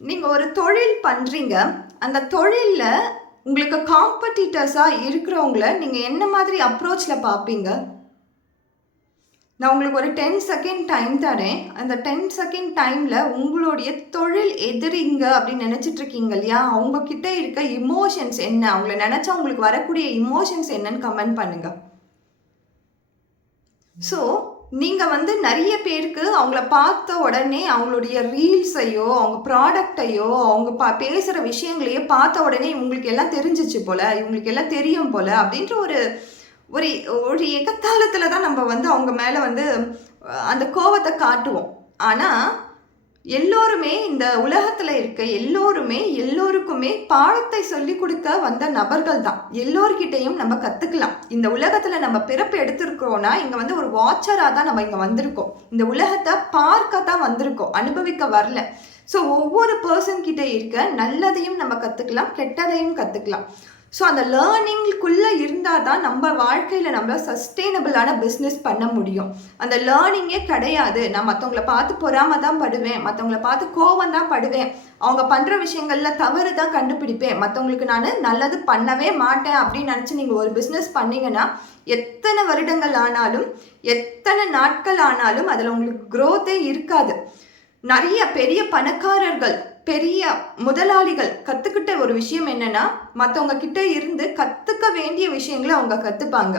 நீங்க ஒரு தொழில் பண்றீங்க. அந்த தொழில்ல உங்களுக்கு காம்படிட்டர்ஸா இருக்கிறவங்கள நீங்க என்ன மாதிரி அப்ரோச்ல பார்ப்பீங்க? நான் உங்களுக்கு ஒரு 10 செகண்ட் டைம் தரேன். அந்த 10 செகண்ட் டைம்ல உங்களுடைய தொழில் எதிரிங்க அப்படின்னு நினைச்சிட்டு இருக்கீங்க இல்லையா? அவங்க கிட்ட இருக்க எமோஷன்ஸ் என்ன? அவங்கள நினைச்சா உங்களுக்கு வரக்கூடிய எமோஷன்ஸ் என்னன்னு கமெண்ட் பண்ணுங்க. ஸோ, நீங்க வந்து நெறைய பேருக்கு அவங்கள பார்த்த உடனே அவங்களுடைய ரீல்ஸையோ, அவங்க ப்ராடக்ட்டையோ, அவங்க பேசுற விஷயங்களையோ பார்த்த உடனே இவங்களுக்கு எல்லாம் தெரிஞ்சிச்சு போல, இவங்களுக்கு எல்லாம் தெரியும் போல அப்படின்ற ஒரு ஒரு ஒரு எகத்தாளத்துல தான் நம்ம வந்து அவங்க மேல வந்து அந்த கோவத்த காட்டுவோம். ஆனா, எல்லோருமே இந்த உலகத்துல இருக்க எல்லோருக்குமே பாடத்தை சொல்லிக் கொடுக்க வந்த நபர்கள் தான். எல்லோர்கிட்டயும் நம்ம கத்துக்கலாம். இந்த உலகத்துல நம்ம பிறப்பு எடுத்திருக்கிறோம்னா, இங்க வந்து ஒரு வாட்சரா தான் நம்ம இங்க வந்திருக்கோம். இந்த உலகத்த பார்க்க தான் வந்திருக்கோம். அனுபவிக்க வரல. ஸோ ஒவ்வொரு பர்சன் கிட்ட இருக்க நல்லதையும் நம்ம கத்துக்கலாம், கெட்டதையும் கத்துக்கலாம். ஸோ அந்த லேர்னிங்குள்ளே இருந்தால் தான் நம்ம வாழ்க்கையில் நம்ம சஸ்டெயினபிளான பிஸ்னஸ் பண்ண முடியும். அந்த லேர்னிங்கே கிடையாது. நான் மற்றவங்கள பார்த்து பொறாம தான் படுவேன், மற்றவங்கள பார்த்து கோவம் தான் படுவேன், அவங்க பண்ணுற விஷயங்களில் தவறு தான் கண்டுபிடிப்பேன், மற்றவங்களுக்கு நான் நல்லது பண்ணவே மாட்டேன் அப்படின்னு நினச்சி நீங்கள் ஒரு பிஸ்னஸ் பண்ணிங்கன்னா எத்தனை வருடங்கள் ஆனாலும் எத்தனை நாட்கள் ஆனாலும் அதில் உங்களுக்கு க்ரோத்தே இருக்காது. நிறைய பெரிய பணக்காரர்கள், பெரிய முதலாளிகள் கற்றுக்கிட்ட ஒரு விஷயம் என்னன்னா, மற்றவங்க கிட்ட இருந்து கற்றுக்க வேண்டிய விஷயங்களை அவங்க கற்றுப்பாங்க.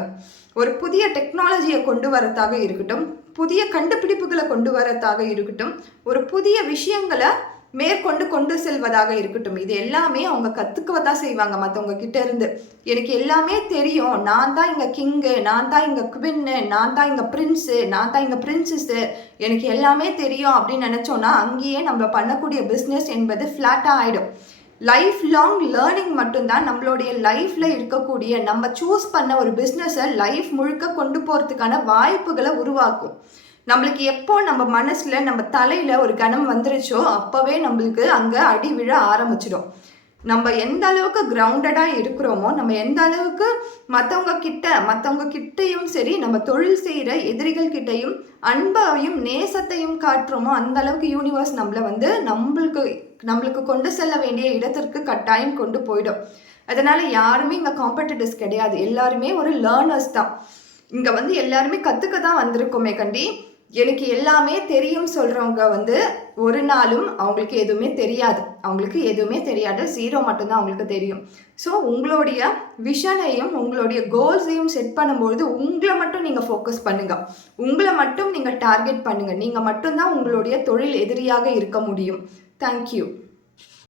ஒரு புதிய டெக்னாலஜியை கொண்டு வரதாக இருக்கட்டும், புதிய கண்டுபிடிப்புகளை கொண்டு வரதாக இருக்கட்டும், ஒரு புதிய விஷயங்களை மேற்கொண்டு கொண்டு செல்வதாக இருக்கட்டும், இது எல்லாமே அவங்க கற்றுக்கதான் செய்வாங்க மற்றவங்க கிட்ட இருந்து. எனக்கு எல்லாமே தெரியும், நான் தான் இங்கே கிங்கு, நான் தான் இங்கே குவின்னு, நான் தான் இங்கே பிரின்ஸு, நான் தான் இங்கே பிரின்சஸ்ஸு, எனக்கு எல்லாமே தெரியும் அப்படின்னு நினச்சோன்னா அங்கேயே நம்ம பண்ணக்கூடிய பிஸ்னஸ் என்பது ஃப்ளாட்டாக ஆகிடும். லைஃப் லாங் லேர்னிங் மட்டும்தான் நம்மளுடைய லைஃப்பில் இருக்கக்கூடிய நம்ம சூஸ் பண்ண ஒரு பிஸ்னஸை லைஃப் முழுக்க கொண்டு போகிறதுக்கான வாய்ப்புகளை உருவாக்கும். நம்மளுக்கு எப்போ நம்ம மனசில் நம்ம தலையில் ஒரு கணம் வந்துருச்சோ அப்போவே நம்மளுக்கு அங்கே அடி விழ ஆரம்பிச்சிடும். நம்ம எந்த அளவுக்கு கிரவுண்டடாக இருக்கிறோமோ, நம்ம எந்த அளவுக்கு மற்றவங்க கிட்டையும் சரி, நம்ம தொழில் செய்கிற எதிரிகள் கிட்டையும் அன்பையும் நேசத்தையும் காட்டுறோமோ அந்த அளவுக்கு யூனிவர்ஸ் நம்மளை வந்து நம்மளுக்கு கொண்டு செல்ல வேண்டிய இடத்திற்கு கட்டாயம் கொண்டு போயிடும். அதனால் யாருமே இங்கே காம்படிட்டர்ஸ் கிடையாது. எல்லாருமே ஒரு லேர்னர்ஸ் தான். இங்கே வந்து எல்லாருமே கற்றுக்க தான் வந்திருக்கோமே கண்டி. எனக்கு எல்லாமே தெரியும் சொல்கிறவங்க வந்து ஒரு நாளும் அவங்களுக்கு எதுவுமே தெரியாது. 0 மட்டும்தான் அவங்களுக்கு தெரியும். ஸோ உங்களுடைய விஷனையும் உங்களுடைய கோல்ஸையும் செட் பண்ணும்பொழுது உங்களை மட்டும் நீங்கள் ஃபோக்கஸ் பண்ணுங்கள், உங்களை மட்டும் நீங்கள் டார்கெட் பண்ணுங்கள். நீங்கள் மட்டும்தான் உங்களுடைய தொழில் எதிரியாக இருக்க முடியும். தேங்க்யூ.